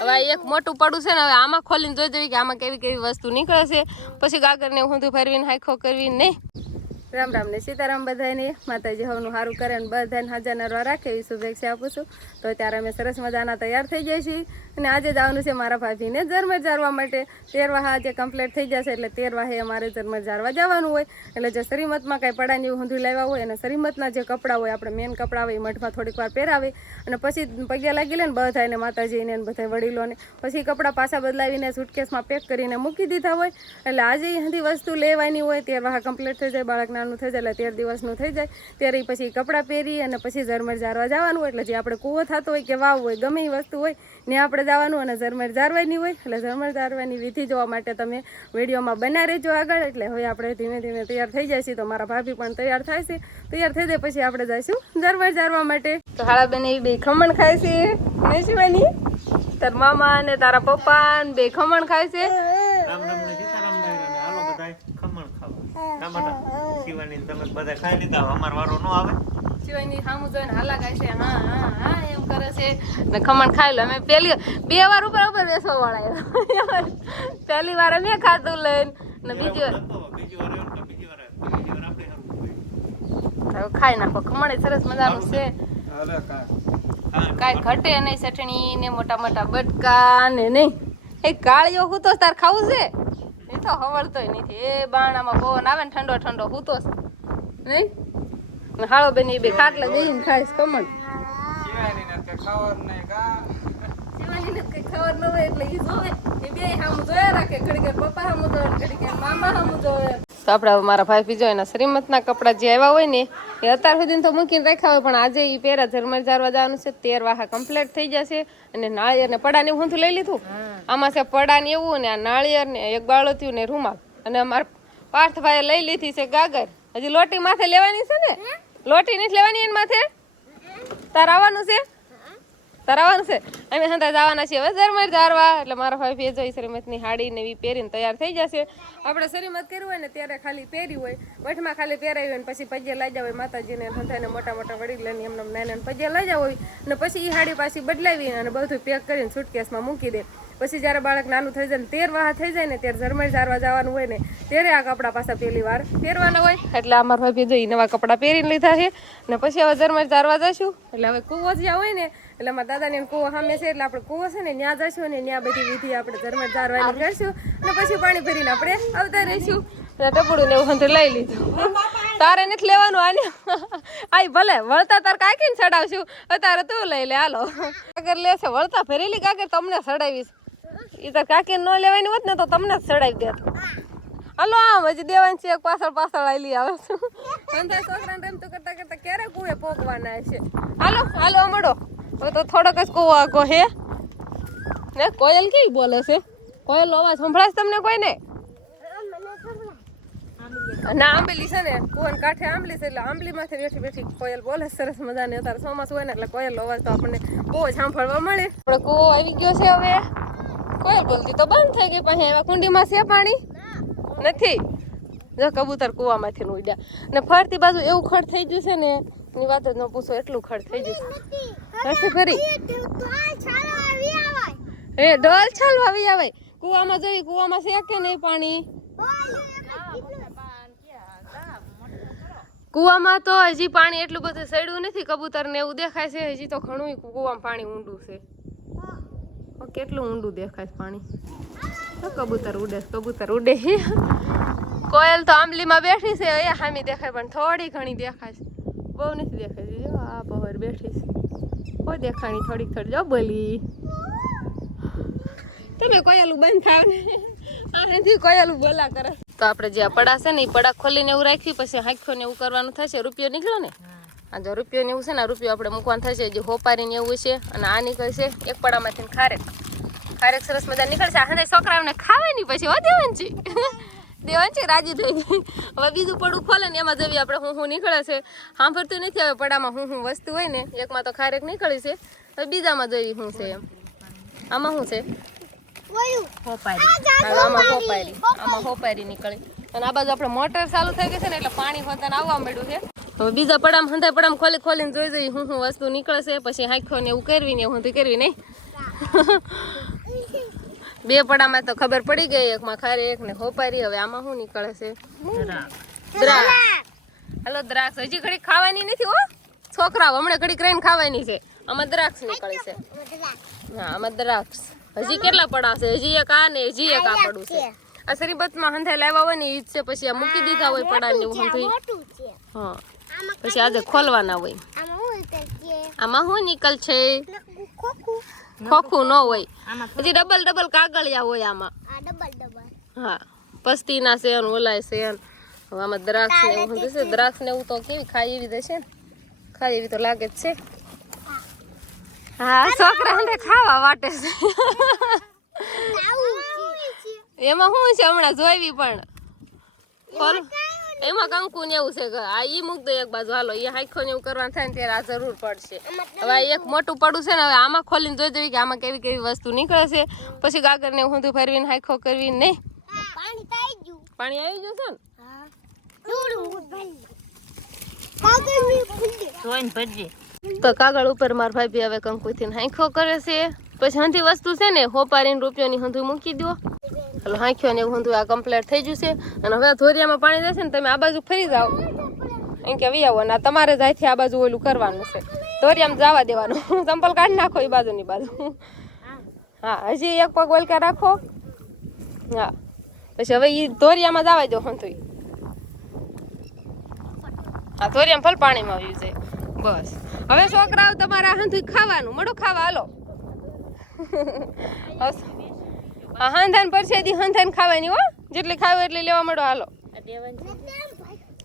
હવે એક મોટું પડું છે ને, હવે આમાં ખોલીને જોઈ જોઈએ કે આમાં કેવી કેવી વસ્તુ નીકળે છે. પછી ગાગરને ઊંધું ફેરવીને હાઈખો કરવી નહીં. રામ રામ ને સીતારામ બધાને માતાજી હવનું સારું કરે ને બધાને હાજર નરવા રાખે એવી શુભેચ્છા આપું છું. તો ત્યારે અમે સરસ મજાના તૈયાર થઈ જઈએ છીએ. અને આજે જવાનું છે મારા ભાભીને ઝરમર જારવા માટે. તેરવા આજે કમ્પ્લીટ થઈ જશે એટલે તેરવાહે અમારે ઝરમર જારવા જવાનું હોય. એટલે જે શ્રીમતમાં કાંઈ પડાની ઊંધું લાવ્યા હોય અને શ્રીમતના જે કપડાં હોય, આપણે મેન કપડાં હોય, એ મઠમાં થોડીક વાર પહેરાવે. અને પછી પગ્યા લાગી લે ને બધા એને માતાજીને ને બધા વડીલોને. પછી કપડાં પાછા બદલાવીને સુટકેસમાં પેક કરીને મૂકી દીધા હોય. એટલે આજે અહીંયાથી વસ્તુ લેવાની હોય તે વાહ કમ્પ્લીટ થઈ જાય બાળક નાનું થઈ જાય, એટલે તેર દિવસનું થઈ જાય. ત્યારે પછી કપડાં પહેરી અને પછી ઝરમર જારવા જવાનું એટલે જે આપણે કૂવો થતો હોય કે વાવ હોય, ગમે એ વસ્તુ હોય, ને આપણે જવાનું અને ઝરમર જારવાની હોય. એટલે ઝરમર જારવાની વિધિ જોવા માટે તમે વિડીયોમાં બના રહેજો આગળ. એટલે હવે આપણે ધીમે ધીમે તૈયાર થઈ જાય તો મારા ભાભી પણ તૈયાર થાય છે. તૈયાર થઈ જાય પછી આપણે જઈશું ઝરમર જારવા માટે. તો હાળા બેન એ બે ખમણ ખાય છે. નહીં શિવાની? તાર મામા અને તારા પપ્પા ને બે ખમણ ખાય છે. રામ રામ ને સીતારામ ને હાલો બધાય ખમણ ખાવા. શિવાની તમે બધા ખાઈ લીધા. અમાર વારો નો આવે. શિવાની સામું જોઈને હાલા ગાય છે હા હા હા એમ કરે છે. ને ખમણ ખાઈ લો. અમે પેલી બે વાર ઉપર ઉપર બેસવા વાળા પહેલી વાર અમે ખાધું લઈને. ને બીજી વાર ખાઈ નાખો. ખમણ એ સરસ મજાનું છે. કાઈ. કાંઈ ઘટે નહીં ચટણી ને મોટા મોટા બટકા ને નહીં. એ કાળિયો હું તો તાર ખાવું છે? એ તો હવળતોય નથી. એ બાણામાં પવન આવે ને ઠંડો ઠંડો હું છે. નહીં? હાળો બેન એ બે ખાટલા જઈને ખાઈશ કઈ ખબર ન હોય એટલે એ જોવે. એ બે સામું જોયા રાખે. ઘડી વાર પપ્પા સામું જોવે ઘડી ઘડીક મામા સામું જોવે. તો આપણે મારા ભાઈ બીજો એના શ્રીમતના કપડાં જે આવ્યા હોય ને એ અત્યાર સુધી તો મૂકીને રાખ્યા હોય પણ આજે એ પહેરા ઝરમર જારવા જવાનું છે તેર વાહા કમ્પ્લીટ થઈ જશે અને નાળિયેર ને પડા ને હું લઈ લીધું. આમાં છે પડા ને એવું ને આ નાળિયેર ને એક બાળોતિયું ને રૂમાલ. અને અમારા પાર્થભાઈએ લઈ લીધી છે ગાગર. હજી લોટી માથે લેવાની છે ને? લોટી નથી લેવાની એના માથે? તાર આવવાનું છે? તરાવાનું છે. અમે હંતા જવાના છીએ ઝરમર ધારવા એટલે મારા ભાઈ હોય શ્રીમતની હાડી ને એવી પહેરીને તૈયાર થઈ જશે. આપણે શ્રીમત કર્યું હોય ને ત્યારે ખાલી પહેરી હોય. વઠમાં ખાલી પહેરાવી હોય ને પછી પગે લઈ જાવ હોય માતાજીને હંતાને મોટા મોટા વડીલને એમને નાના પગે લઈ જાવ હોય. ને પછી એ હાડી પાછી બદલાવી અને બધું પેક કરીને સુટકેસમાં મૂકી દે. પછી જ્યારે બાળક નાનું થઈ જાય ને તેર વાહ થઈ જાય ને ત્યારે ઝરમર ઝારવા જવાનું હોય ને ત્યારે આ કપડાં પાછા પહેલી વાર પહેરવાના હોય. એટલે અમારા ભાઈ ભેજો ઈ નવા કપડાં પહેરીને લીધા છે. ને પછી હવે ઝરમર ઝારવા જશું એટલે હવે કૂવો જ્યાં હોય ને એટલે મારા દાદાને કૂવો સામે છે એટલે આપણે કૂવો છે ને ત્યાં જશું અને ત્યાં બધી વિધિ આપણે ઝરમર ઝારવાની કરશું. અને પછી પાણી ભરીને આપણે આવતા રહીશું. ટપડું ને એવું લઈ લીધું. તારે નથી લેવાનું આને. આઈ ભલે વળતા તાર કાકીને ચડાવશું. અત્યારે તું લઈ લે હાલો. કાકર લેશે વળતા ભરેલી કાકર તમને ચડાવીશ. એ તાર કાકીને ન લેવાની હોત ને તો તમને જ ચડાવી દેત. હાલો આમ હજી દેવાની છે એક પાછળ પાછળ આલી આવે છું. છોકરાને રમતું કરતા કરતા ક્યારે કુએ પોકવાના છે? હાલો હાલો અમડો હવે તો થોડોક જ કુવો આગો હે. ને કોયલ કેવી બોલે છે? કોયલ અવાજ સંભળાય તમને તમને કોઈને? ના આંબલી છે ને, કુવન કાંઠે આંબલી છે, એટલે આંબલી માંથી બેઠી બેઠી કોયલ બોલે સરસ મજાની. અત્યારે ચોમાસું હોય ને, એટલે કોયલ અવાજ તો આપણને બહુ સાંભળવા મળે. આપણે કુવો આવી ગયો છે હવે. કોયલ બોલતી તો બંધ થઈ ગઈ પાસે એવા કુંડીમાં છે પાણી? નથી. જો કબૂતર કુવામાંથી ઉડ્યા. ને ફરતી બાજુ એવું ખડ થઈ ગયું છે ને, એની વાત જ ન પૂછો, એટલું ખડ થઈ ગયું નથી ખરી એ ડોલ છાલવા આવી આવે કુવામાં જવી કુવામાં છે નહીં પાણી? કુવામાં તો હજી પાણી એટલું બધું સડ્યું નથી કબૂતર ને એવું દેખાય છે હજી તો ઘણું કુવામાં પાણી ઊંડું છે. કેટલું ઊંડું દેખાય છે પાણી. કબૂતર ઉડે કબૂતર ઉડે. છે. કોયલ તો આંબલીમાં બેઠી છે અહીંયા હામી દેખાય પણ થોડી ઘણી દેખાય છે. બહુ નથી દેખાય જો આ પવર બેઠી છે. કોઈ દેખાણી થોડીક થોડી જો બોલી. તમે કોયલું બંધ થાવ ને. આનાથી કોયલું બોલા કરે. તો આપણે જે પડા છે ને એ પડા ખોલીને એવું રાખ્યું પછી હાંખ્યો ને એવું કરવાનું થશે. રૂપિયો નીકળ્યો ને? આ જો રૂપિયો ને એવું છે ને આ રૂપિયો આપણે મૂકવાનું થશે. જે હોપારીને એવું છે અને આ નીકળશે એક પડામાંથી ને ખારેક. ખારેક સરસ મજા નીકળશે આ છોકરાઓને ખાવાની પછી હો દેવાંચી દેવાંચી રાજી થઈ ગઈ? હવે બીજું પડું ખોલે ને એમાં જવી આપણે હું હું નીકળે છે. સાંભળતું નથી હવે પડામાં હું હું વસ્તુ હોય ને એકમાં તો ખારેક નીકળી છે. હવે બીજામાં જવી હું છે એમ. આમાં શું છે? આમાં હોપારી. આમાં હોપારી નીકળી. અને આ બાજુ આપણે મોટર ચાલુ થઈ ગઈ છે ને એટલે પાણી હોતા આવવા મળ્યું છે. હવે બીજા પડામ હંધાય પડામ ખોલી ખોલીને જોઈ જોઈ હું હું વસ્તુ નીકળે છે. પછી હાંખ્યો ને એવું કરવી ને હું કરવી નહીં. બે પડામાં તો ખબર પડી ગઈ એકમાં ખારી એક ને હોપારી. હવે આમાં શું નીકળે છે? દ્રાક્ષ. હાલો દ્રાક્ષ. હજી ઘડી ખાવાની નથી હો. છોકરાઓ હમણાં ઘડી ક્રેન ખાવાની છે. આમાં દ્રાક્ષ નીકળે છે. હા આમાં દ્રાક્ષ. હજી કેટલા પડા છે? હજી એક આ ને હજી એક આ પડું છે. આ શરીબતમાં હંધાઈ લાવ્યા હોય ને ઈ છે. પછી આ મૂકી દીધા હોય પડા ને એવું હંધાઈ. હા. પછી આજે ખોલવાના હોય. આમાં હું આમાં શું નીકળ છે ખોખું ન હોય. પછી ડબલ ડબલ કાગળિયા હોય આમાં. ડબલ ડબલ હા. પસ્તીના છે ને ઓલાય છે હવે આમાં દ્રાક્ષ ને એવું થશે દ્રાક્ષ ને એવું તો કેવી ખાઈ એવી દેશે ને? ખાઈ એવી તો લાગે જ છે. હા છોકરાને ખાવા વાટે છે. એમાં શું છે? હમણાં જોઈવી પણ. ખોલ. એમાં કંકુ ને એવું છે કે આ ઈ મૂક દો એક બાજુ. હાલો એ હાઈખો ને એવું કરવાનું થાય ને ત્યારે આ જરૂર પડશે. હવે એક મોટું પડું છે ને હવે આમાં ખોલીને જોઈ દેવી કે આમાં કેવી કેવી વસ્તુ નીકળે છે. પછી ગાગર ને ઊંધું ફેરવીને હાઈખો કરવી નહીં. પાણી આવી ગયું. પાણી આવી જશે ને? તો કાગળ ઉપર માર ભાઈ હવે કંકુથી હાંખો કરે છે. પછી હંધી વસ્તુ છે ને હોપારીને રૂપિયાની હંધું મૂકી દો હાલો હાંખ્યો ને એવું હંધું આ કમ્પ્લીટ થઈ જશે અને હવે ધોરિયામાં પાણી જશે ને તમે આ બાજુ ફરી જાઓ. એમ કે વી આવો ને તમારે જાયથી આ બાજુ ઓલું કરવાનું છે. ધોરિયામાં જવા દેવાનું. ચંપલ કાઢી નાખો એ બાજુની બાજુ. હા, હજી એક પગ ઓલકા રાખો. હા. પછી હવે એ ધોરિયામાં જવા દો હંધું હા, ધોરિયામાં ફલ પાણીમાં આવ્યું છે બસ. હવે છોકરાઓ તમારા આ ખાવાનું. મળો ખાવા, હાલો. બસ. પર છે પરસેદી હાંધાન ખાવાની હો. જેટલી ખાવ એટલી લેવા મળો હાલો.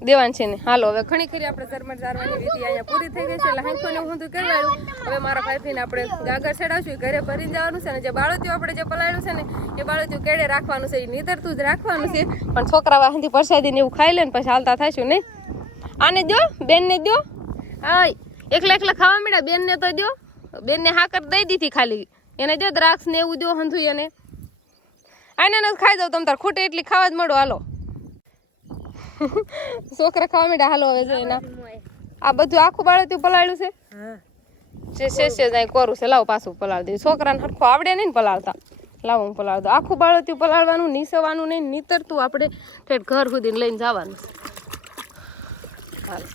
દેવાન છે ને. હાલો, હવે ઘણી ખરી આપણે ઝરમર ઝારવાની વિધિ અહીંયા પૂરી થઈ ગઈ છે. એટલે હાંખો ને હું કરવાયું હવે મારા ભાઈફીને આપણે ગાગર ચડાવશું ઘરે ભરીને જવાનું છે અને જે બાળતીઓ આપણે જે પલાળ્યું છે ને, એ બાળતિયું કેડે રાખવાનું છે. એ નીતરતું જ રાખવાનું છે. પણ છોકરા વાહનથી પરસાદી ને એવું ખાઈ લે ને પછી હાલતા થશું નહીં? આને દો બેનને દો હા એકલા એકલા ખાવા મળ્યા બેનને તો દો બેનને હાકર દઈ દીધી ખાલી. એને દો દ્રાક્ષ ને એવું દો હંધું એને. આને નથી ખાઈ દઉં તમ તાર ખૂટે એટલી ખાવા જ મળો હાલો. છોકરા ખાવા મીડા હાલો હવે છે એના આ બધું આખું બાળતું પલાળ્યું છે? જે છે છે જાય કોરું છે લાવ પાછું પલાળી દઉં છોકરાને હરખું આવડે નહીં પલાળતા. લાવ હું પલાળ દઉં. આખું બાળતું પલાળવાનું નીસવાનું નહીં નીતરતું આપણે ઠેઠ ઘર સુધીને લઈને જવાનું. હાલો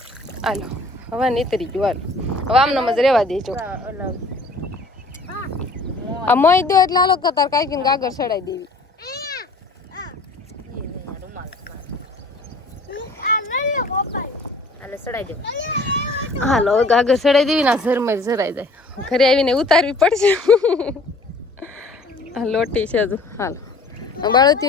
હાલો. હવે નીતરી ગયું હાલો. હવે આમ નમજ રેવા દેજો. આ મોઈ દો એટલે હાલો કતાર કાંઈક ગાગર ચડાઈ દેવી. હાલો ગાગર ચડાઈ દેવી ના ઝરમર જરાઈ જાય. ઘરે આવીને ઉતારવી પડશે. લોટી છે હજુ. હાલો.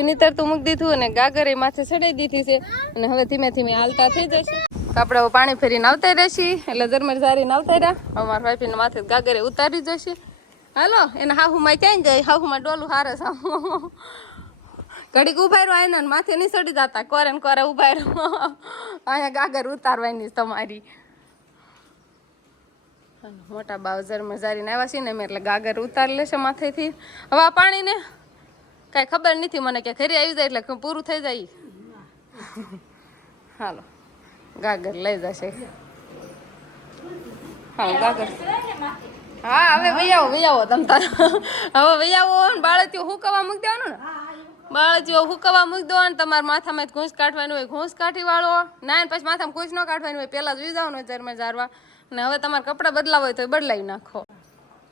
નીતર તો મૂકી દીધું અને ગાગર એ માથે ચડાઈ દીધી છે અને હવે ધીમે ધીમે હાલતા થઈ જશે. કપડાઓ પાણી ફેરીને આવતા રહેશી. એટલે ઝરમર ઝારીને આવતા રહ્યા. અમારા વાઈફીને માથે ગાગરે ઉતારી જશે. હાલો, એને હાહુમાં ક્યાંય જાય હાહુમાં ડોલું હારે સાવ ઘડીક ઊભા રહ્યો એના માથે નહીં ચડી જતા, કોરે ને કોરે ઊભા રહ્યો અહીંયા ગાગર ઉતારવાની તમારી. મોટા બાવઝર મજારીને આવ્યા છીએ ને અમે, એટલે ગાગર ઉતારી લેશે માથેથી. હવે આ પાણીને કાંઈ ખબર નથી મને કે ઘરે આવી જાય એટલે પૂરું થઈ જાય. હાલો, ગાગર લઈ જશે. હા ગાગર. હા, હવે વૈયાવો વૈયાવો તમ તાર. હવે વૈયાવો બાળક શું કવા મૂકી દેવાનું ને? બાળતીઓ હુકવા મૂકી દો અને તમારા માથામાં ઘૂંસ કાઢવાનું હોય, ઘૂંસ કાઢી વાળો. ના પછી માથામાં ઘૂંસ ન કાઢવાનું હોય, પહેલાં જોઈ જવાનું જરમાં જારવા અને હવે તમારે કપડાં બદલાવ હોય તો બદલાવી નાખો.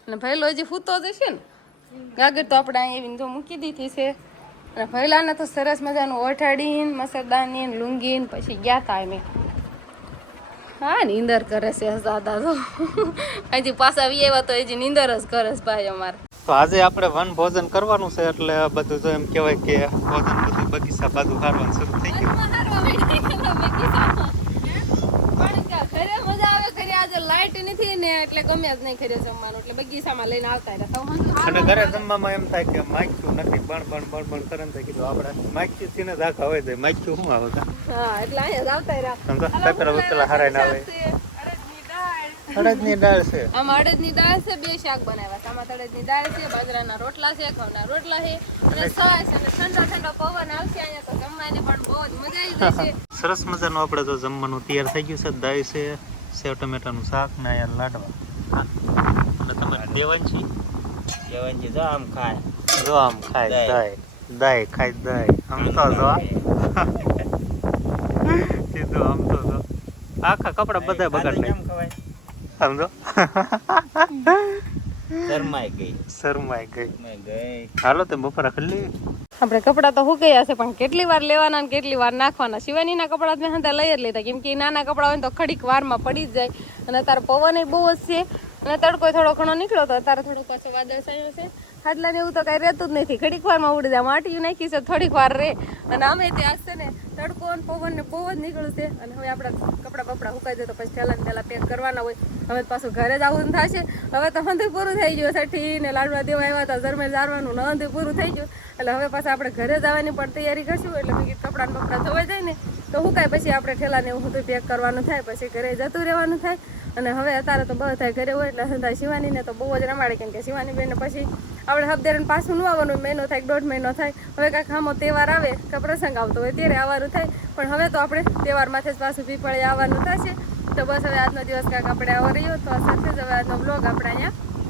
અને ભૈલો હજી ફૂતો જશે ને? ગાગર તો આપણે અહીં એવી તો મૂકી દીધી છે. અને ભૈલાને તો સરસ મજાનું ઓઠાડીને મસરદાની ને ને પછી ગયા તા અમે. હા, નીંદર કરે છે દાદા તો હજી પાછા આવી આવ્યા તો હજી નીંદર જ કરે છે ભાઈ અમારે. તો આજે આપણે વન ભોજન કરવાનું છે એટલે બધું જો એમ કહેવાય કે ભોજન બધું બગીચા બાજુ હારવાનું શરૂ થઈ ગયું. ઘરે જમવામાં એમ થાય કે માખ્યું નથી બણ બણ બણ બણ કરે તો કીધું આપણે માખ્યું થી ને જ હોય જાય માખ્યું શું આવે એટલે અહીંયા આવતા સમજો? પેલા હરાઈ આવે. અડદની દાળ અડદની દાળ છે. આમાં અડદની દાળ છે બે શાક બનાવ્યા છે. આમાં અડદની દાળ છે બાજરાના રોટલા છે ઘઉંના રોટલા છે અને છાશ અને ઠંડો ઠંડો પવન આવશે અહીંયા તો જમવાની પણ બહુ જ મજા આવી જશે. સરસ મજાનું આપણે તો જમવાનું તૈયાર થઈ ગયું છે. દાળ છે સેવ ટમેટાનું શાક ને અહીંયા લાડવા. અને તમારે દેવાંશી? દેવાંશી જો આમ ખાય. જો આમ ખાય દાય. દહીં ખાય દાય. આમ તો જો સીધું આમ તો જો. આખા કપડા બધા બગાડ ખવાય? આમ જો શરમાઈ ગઈ શરમાઈ ગઈ મેં ગઈ હાલો તે બપોરા લેવી આપણે કપડાં તો હુકાયા છે પણ કેટલી વાર લેવાના ને કેટલી વાર નાખવાના? શિવાનીના કપડાં મેં હંતા લઈ જ લેતા કેમ કે નાના કપડાં હોય તો ખડીક વારમાં પડી જ જાય. અને અત્યારે પવન બહુ જ છે. અને તડકો થોડો ઘણો નીકળ્યો તો અત્યારે થોડો પાછો વાદળ છાયો છે. હાડલા ને એવું તો કઈ રહેતું જ નથી. ઘડીક વારમાં ઉડી જાય. માટીયું નાખી છે, થોડીક વાર રે. અને આમે ત્યાં છે ને, તડકો અને પવન ને બહુ જ નીકળ્યું છે. અને હવે આપણા કપડા બપડા હુકાઈ જાય તો પછી થેલા ને પેક કરવાના હોય. હવે પાછું ઘરે જ આવવાનું થશે. હવે તો હંધુય પૂરું થઈ ગયું સઠી ને લાડવા દેવા આવ્યા હતા. ઝરમેર જારવાનું ને હંધુય પૂરું થઈ ગયું. એટલે હવે પાછા આપણે ઘરે જવાની પણ તૈયારી કરશું. એટલે મેં કીધું કપડાં બપડા ધોવાઈ જાય ને. તો હું કાંઈ પછી આપણે ઠેલાને એવું બધું પેક કરવાનું થાય, પછી ઘરે જતું રહેવાનું થાય. અને હવે અત્યારે તો બધા ઘરે હોય એટલે ધંધા શિવાનીને તો બહુ જ રમાડે, કેમ કે શિવાની બેન પછી આપણે હબદેરન પાછું ન આવવાનું, મહિનો થાય દોઢ મહિનો થાય. હવે કાંઈક આમો તહેવાર આવે કે પ્રસંગ આવતો હોય ત્યારે આવવાનું થાય. પણ હવે તો આપણે તહેવારમાંથી જ પાછું પીપળે આવવાનું થશે. તો બસ હવે આજનો દિવસ કાંઈક આપણે આવો રહ્યો તો સાથે જ હવે આજનો બ્લોગ આપણે અહીંયા